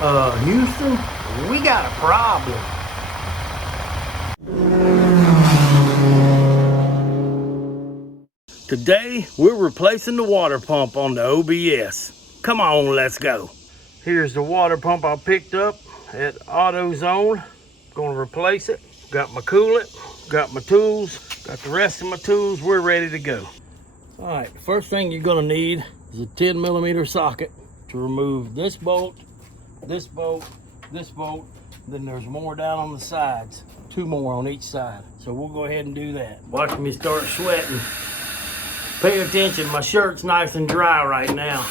Houston, we got a problem. Today, we're replacing the water pump on the OBS. Come on, let's go. Here's the water pump I picked up at AutoZone. Gonna replace it. Got my coolant, got my tools, got the rest of my tools. We're ready to go. All right, the first thing you're gonna need is a 10mm socket to remove this bolt, this bolt, this bolt. Then there's more down on the sides, 2 more on each side. So we'll go ahead and do that. Watch me start sweating. Pay attention, my shirt's nice and dry right now.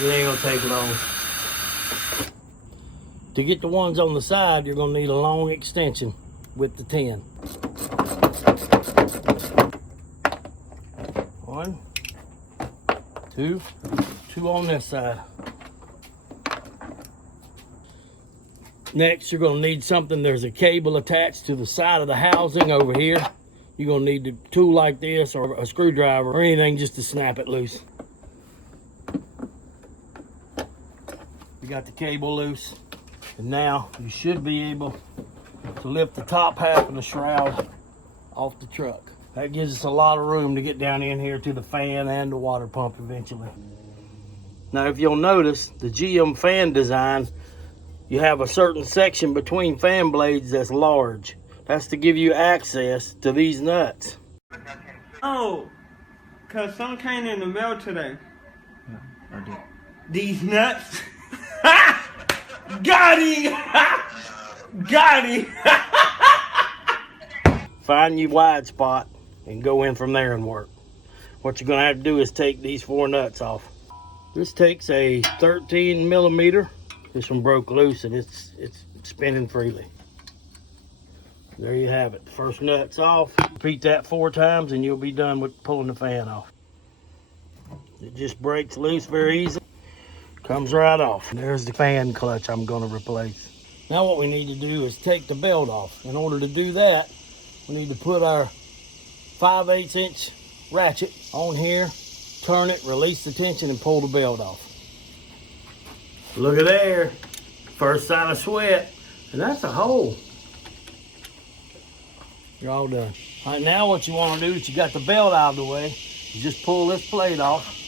It ain't gonna take long. To get the ones on the side, you're gonna need a long extension with the 10. 1, 2, 2 on this side. Next, you're gonna need something. There's a cable attached to the side of the housing over here. You're gonna need a tool like this or a screwdriver or anything just to snap it loose. You got the cable loose. And now you should be able to lift the top half of the shroud off the truck. That gives us a lot of room to get down in here to the fan and the water pump eventually. Now, if you'll notice, the GM fan design, you have a certain section between fan blades that's large. That's to give you access to these nuts. Oh, cause some came in the mail today. Yeah, I did. These nuts. Got him! Got him! Find your wide spot and go in from there and work. What you're gonna have to do is take these 4 nuts off. This takes a 13mm. This one broke loose and it's spinning freely. There you have it. The first nut's off. Repeat that 4 times and you'll be done with pulling the fan off. It just breaks loose very easy. Comes right off. There's the fan clutch I'm going to replace. Now what we need to do is take the belt off. In order to do that, we need to put our 5/8 inch ratchet on here, turn it, release the tension, and pull the belt off. Look at there. First sign of sweat. And that's a hole. You're all done. All right, now what you want to do is you got the belt out of the way. You just pull this plate off,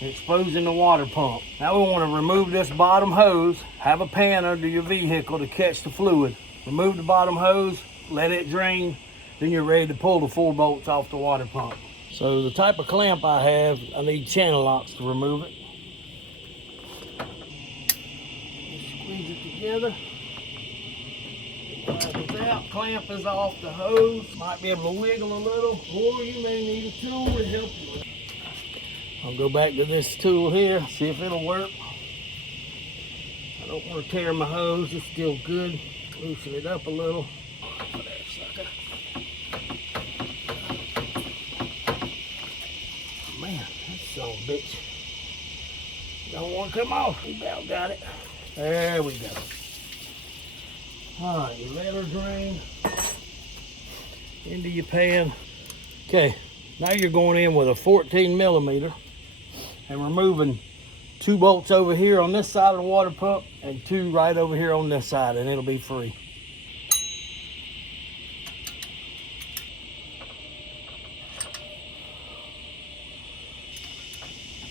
exposing the water pump. Now we want to remove this bottom hose, have a pan under your vehicle to catch the fluid. Remove the bottom hose, let it drain, then you're ready to pull the 4 bolts off the water pump. So the type of clamp I have, I need channel locks to remove it. Squeeze it together. Slide it out, clamp is off the hose. Might be able to wiggle a little, or you may need a tool to help you. I'll go back to this tool here, see if it'll work. I don't want to tear my hose, it's still good. Loosen it up a little. There, sucker. Man, that son of a bitch. Don't want to come off. We about got it. There we go. All right, you let her drain into your pan. Okay, now you're going in with a 14mm. And removing 2 bolts over here on this side of the water pump and 2 right over here on this side, and it'll be free.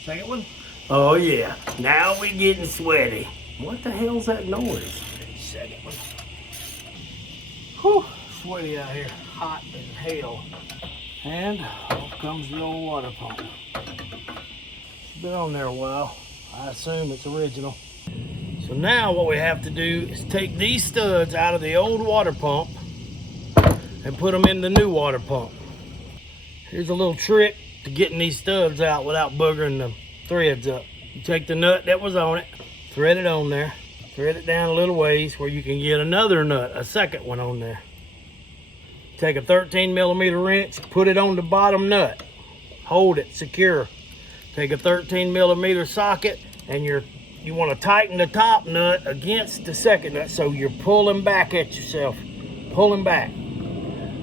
Second one? Oh yeah, now we're getting sweaty. What the hell's that noise? Second one. Whew, sweaty out here, hot as hell. And off comes the old water pump. Been on there a while. I assume it's original. So now what we have to do is take these studs out of the old water pump and put them in the new water pump. Here's a little trick to getting these studs out without boogering the threads up. You take the nut that was on it, thread it on there, thread it down a little ways where you can get another nut, a second one on there. Take a 13mm wrench, put it on the bottom nut, hold it secure. Take a 13mm socket and you want to tighten the top nut against the second nut so you're pulling back at yourself, pulling back.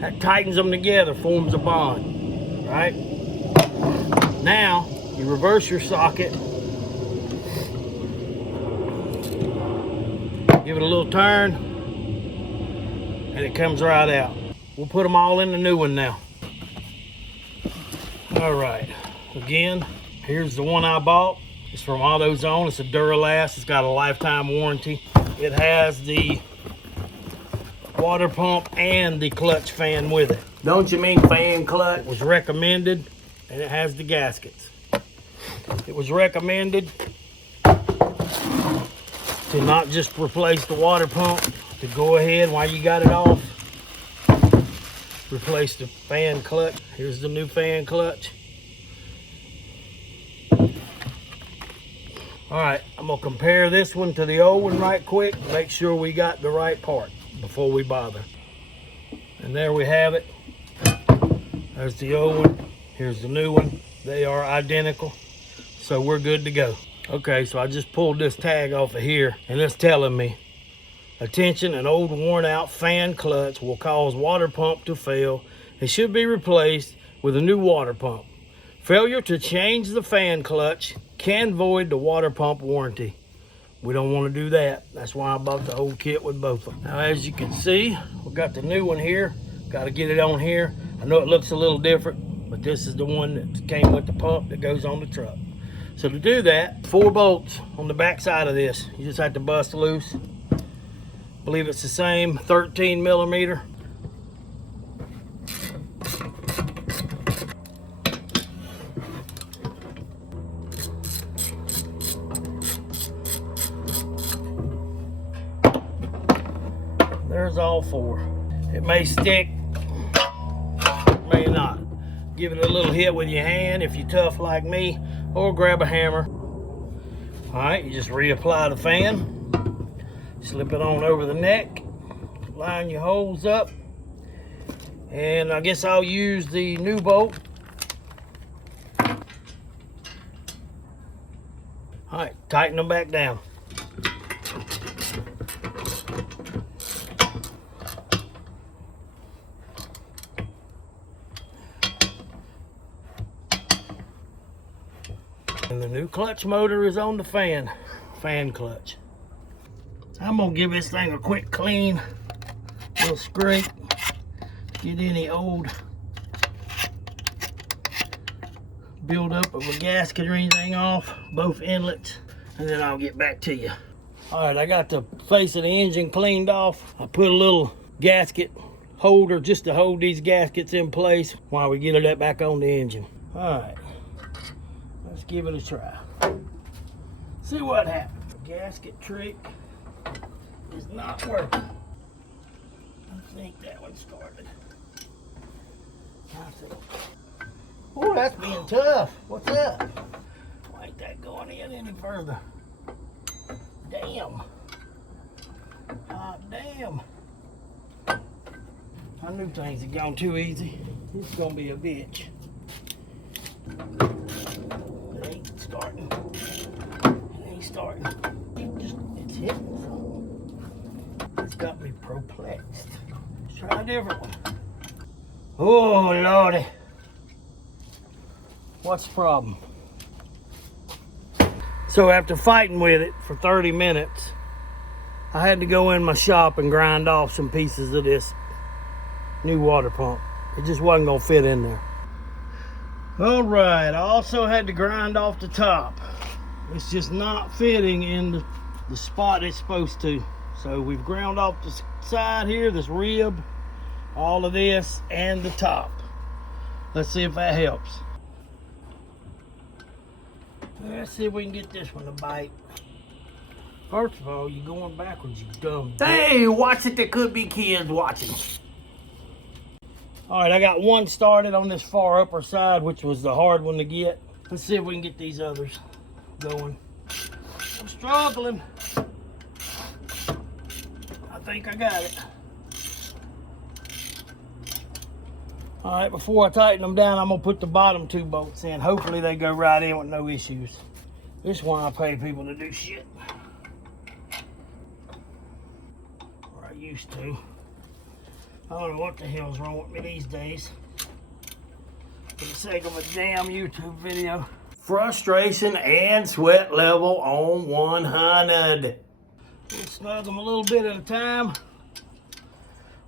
That tightens them together, forms a bond, right? Now you reverse your socket, Give it a little turn, and it comes right out. We'll put them all in the new one now. All right, again, here's the one I bought. It's from AutoZone. It's a Duralast. It's got a lifetime warranty. It has the water pump and the clutch fan with it. Don't you mean fan clutch? It was recommended, and it has the gaskets. It was recommended to not just replace the water pump, to go ahead while you got it off, replace the fan clutch. Here's the new fan clutch. All right, I'm gonna compare this one to the old one right quick, make sure we got the right part before we bother. And there we have it. There's the old one, here's the new one. They are identical, so we're good to go. Okay, so I just pulled this tag off of here, and it's telling me, attention, an old worn out fan clutch will cause water pump to fail. It should be replaced with a new water pump. Failure to change the fan clutch can void the water pump warranty. We don't want to do that. That's why I bought the whole kit with both of them. Now, as you can see, we got the new one here. Got to get it on here. I know it looks a little different, but this is the one that came with the pump that goes on the truck. So to do that, 4 bolts on the back side of this. You just have to bust loose. I believe it's the same 13 millimeter. There's all 4. It may stick, may not. Give it a little hit with your hand if you're tough like me, or grab a hammer. All right, you just reapply the fan, slip it on over the neck, line your holes up, and I guess I'll use the new bolt. All right, tighten them back down. And the new clutch motor is on the fan clutch. I'm gonna give this thing a quick clean, little scrape, get any old buildup of a gasket or anything off, both inlets, and then I'll get back to you. All right, I got the face of the engine cleaned off. I put a little gasket holder just to hold these gaskets in place while we get it back on the engine. All right. Let's give it a try. See what happens. The gasket trick is not working. I think that one started. I think. Oh, that's being tough. What's up? Why ain't that going in any further? Damn. Ah, damn. I knew things had gone too easy. This is gonna be a bitch. It ain't starting. It ain't starting. It's hitting something. It's got me perplexed. Let's try a different one. Oh, Lordy. What's the problem? So after fighting with it for 30 minutes, I had to go in my shop and grind off some pieces of this new water pump. It just wasn't gonna fit in there. All right, I also had to grind off the top. It's just not fitting in the spot it's supposed to. So we've ground off the side here, this rib, all of this, and the top. Let's see if that helps. Let's see if we can get this one to bite. First of all, you're going backwards, you dumb. Hey, watch it, there could be kids watching. All right, I got one started on this far upper side, which was the hard one to get. Let's see if we can get these others going. I'm struggling. I think I got it. All right, before I tighten them down, I'm gonna put the bottom 2 bolts in. Hopefully they go right in with no issues. This one I pay people to do shit. Or I used to. I don't know what the hell's wrong with me these days. For the sake of a damn YouTube video. Frustration and sweat level on 100. We'll snug them a little bit at a time.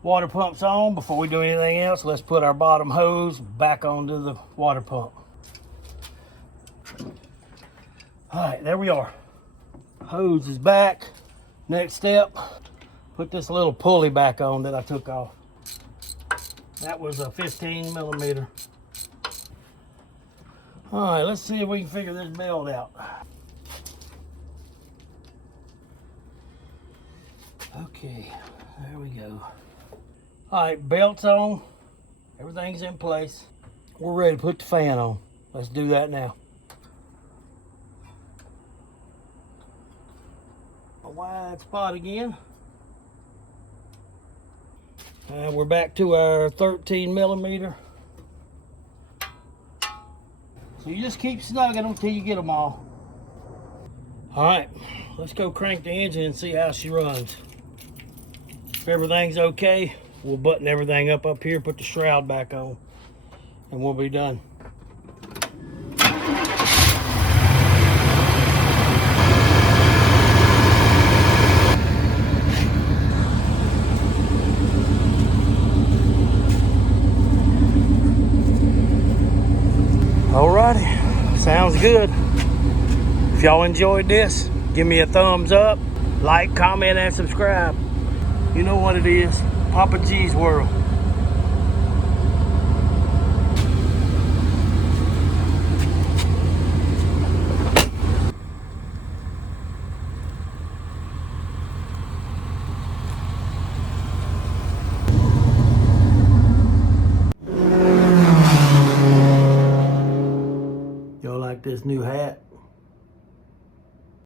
Water pump's on. Before we do anything else, let's put our bottom hose back onto the water pump. All right, there we are. Hose is back. Next step, put this little pulley back on that I took off. That was a 15 millimeter. All right, let's see if we can figure this belt out. Okay, there we go. All right, belt's on. Everything's in place. We're ready to put the fan on. Let's do that now. A wide spot again. And we're back to our 13 millimeter. So you just keep snugging them until you get them all. All right, let's go crank the engine and see how she runs. If everything's okay, we'll button everything up here, put the shroud back on, and we'll be done. Alrighty, sounds good. If y'all enjoyed this, give me a thumbs up, like, comment, and subscribe. You know what it is, Papa G's World. Y'all like this new hat?